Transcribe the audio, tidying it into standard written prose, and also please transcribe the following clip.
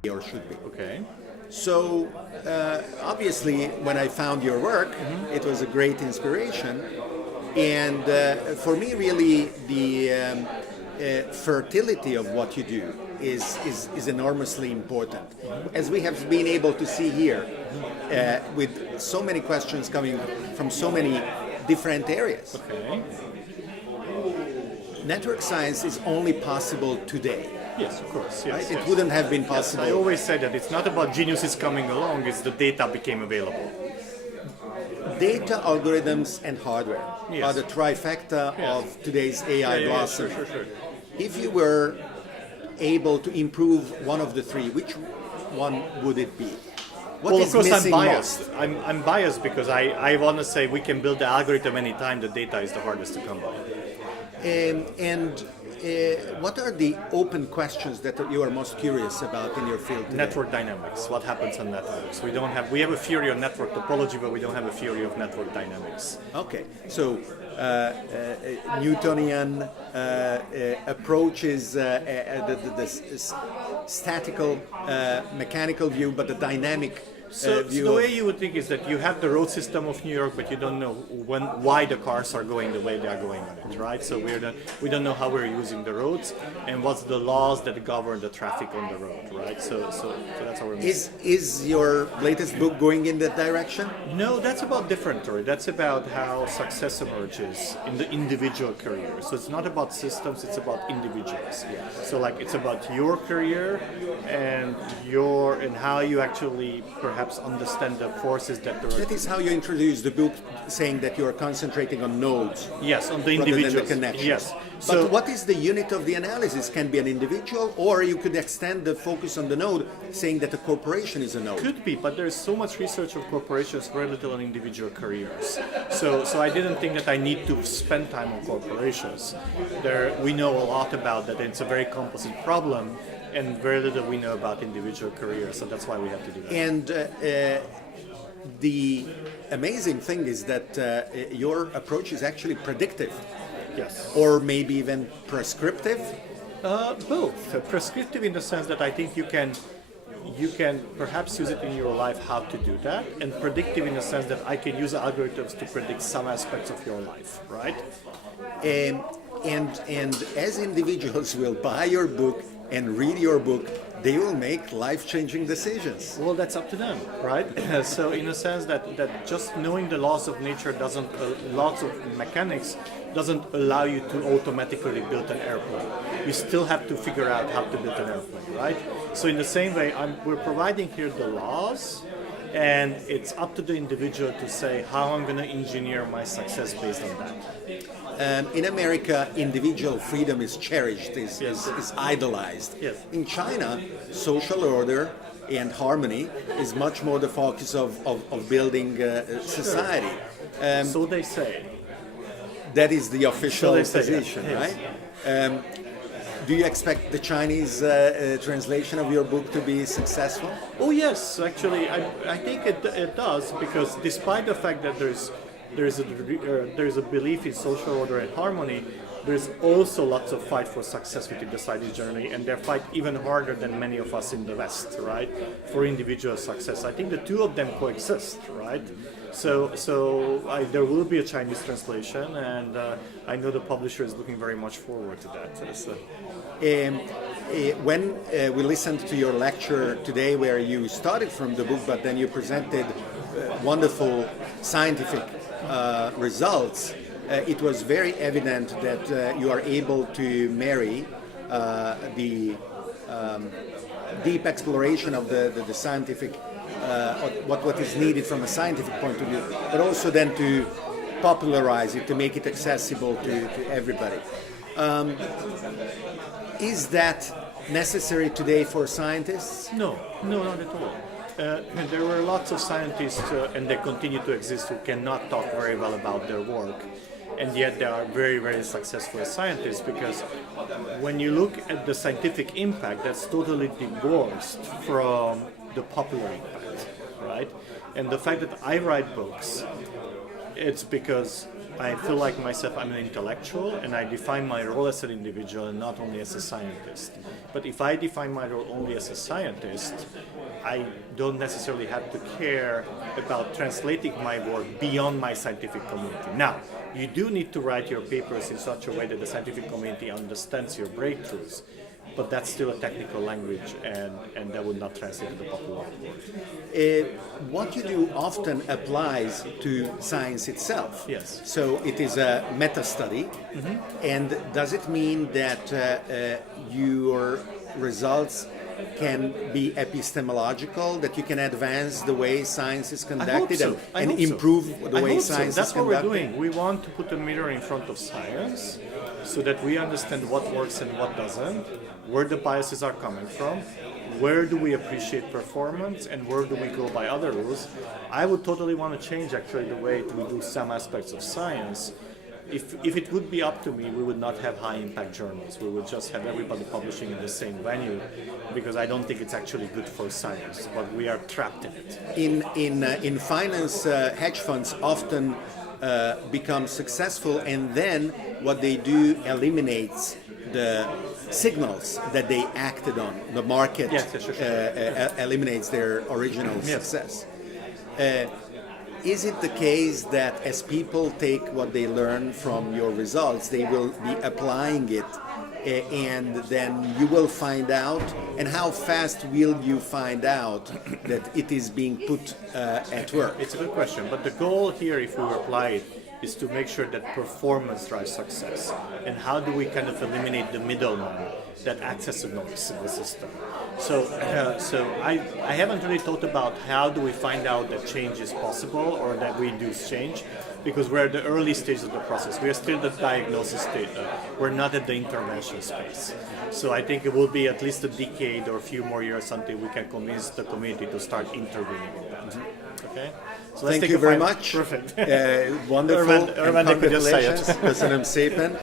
or should be. Okay. So obviously, when I found your work, it was a great inspiration, and for me, really, the fertility of what you do is enormously important, as we have been able to see here, with so many questions coming from so many different areas. Okay. Network science is only possible today. Yes, of course. Yes, Right? yes. It wouldn't have been possible. Yes, I always say that it's not about geniuses coming along, it's the data became available. Data, algorithms, and hardware Yes. are the trifecta of today's AI glossary. Sure. If you were able to improve one of the three, which one would it be? What Well, is of course, I'm missing biased. most? I'm biased because I want to say we can build the algorithm anytime. The data is the hardest to come by. What are the open questions that you are most curious about in your field today? Network dynamics. What happens on networks? We have a theory of network topology, but we don't have a theory of network dynamics. Okay, so Newtonian approaches the statical, mechanical view, but the dynamic So view. the way you would think is that you have the road system of New York, but you don't know why the cars are going the way they are going on it, right? So we don't know how we're using the roads and what's the laws that govern the traffic on the road, right? So that's how we're Is your latest book going in that direction? No, that's about different, Tori. That's about how success emerges in the individual career. So it's not about systems, it's about individuals. So like it's about your career and how you actually perhaps understand the forces that there are. That is how you introduce the book, saying that you are concentrating on nodes. Yes, on the rather than individuals. the connections. Yes. But what is the unit of the analysis? Can be an individual, or you could extend the focus on the node, saying that a corporation is a node. Could be, but there's so much research on corporations, very little on individual careers. So I didn't think that I need to spend time on corporations. We know a lot about that. It's a very composite problem, and very little we know about individual careers. So that's why we have to do that. And the amazing thing is that your approach is actually predictive, Yes. or maybe even prescriptive. Both. Prescriptive in the sense that I think you can perhaps use it in your life how to do that, and predictive in the sense that I can use algorithms to predict some aspects of your life, right? And as individuals will buy your book and read your book, they will make life-changing decisions. Well, that's up to them, right? So in a sense that just knowing the laws of nature laws of mechanics doesn't allow you to automatically build an airplane. You still have to figure out how to build an airplane, right? So in the same way, we're providing here the laws, and it's up to the individual to say how I'm going to engineer my success based on that. In America, individual freedom is cherished, is idolized. Yes. In China, social order and harmony is much more the focus of building society. So they say. That is the official So they say, position, yes. right? Do you expect the Chinese translation of your book to be successful? Oh yes, actually, I think it does, because despite the fact that there's a belief in social order and harmony, there's also lots of fight for success within the scientist journey, and they fight even harder than many of us in the West, right, for individual success. I think the two of them coexist, right? So there will be a Chinese translation, and I know the publisher is looking very much forward to that. So. When we listened to your lecture today, where you started from the book, but then you presented wonderful scientific results, it was very evident that you are able to marry the deep exploration of the scientific, what is needed from a scientific point of view, but also then to popularize it, to make it accessible to everybody. Is that necessary today for scientists? No, not at all. There were lots of scientists, and they continue to exist, who cannot talk very well about their work, and yet they are very, very successful as scientists, because when you look at the scientific impact, that's totally divorced from the popular impact, right? And the fact that I write books, it's because I feel like myself, I'm an intellectual, and I define my role as an individual and not only as a scientist. But if I define my role only as a scientist, I don't necessarily have to care about translating my work beyond my scientific community. Now, you do need to write your papers in such a way that the scientific community understands your breakthroughs, but that's still a technical language, and that would not translate to the popular world. What you do often applies to science itself. Yes. So it is a meta study, and does it mean that your results can be epistemological, that you can advance the way science is conducted and improve the way science That's is what conducted? we're doing. We want to put a mirror in front of science so that we understand what works and what doesn't, where the biases are coming from, where do we appreciate performance, and where do we go by other rules. I would totally want to change actually the way we do some aspects of science. If it would be up to me, we would not have high impact journals. We would just have everybody publishing in the same venue, because I don't think it's actually good for science, but we are trapped in it. In finance, hedge funds often become successful, and then what they do eliminates the signals that they acted on. The market eliminates their original success. Is it the case that as people take what they learn from your results, they will be applying it, and then you will find out? And how fast will you find out that it is being put at work? It's a good question, but the goal here, if we apply it, is to make sure that performance drives success. And how do we kind of eliminate the middleman that acts as a noise in the system? So I haven't really thought about how do we find out that change is possible or that we induce change, because we're at the early stage of the process. We are still at the diagnosis stage. We're not at the intervention space. So I think it will be at least a decade or a few more years until we can convince the community to start intervening in that. Okay? So Thank you very much. Perfect. Wonderful. Örvendek, hogy Congratulations. Köszönöm szépen.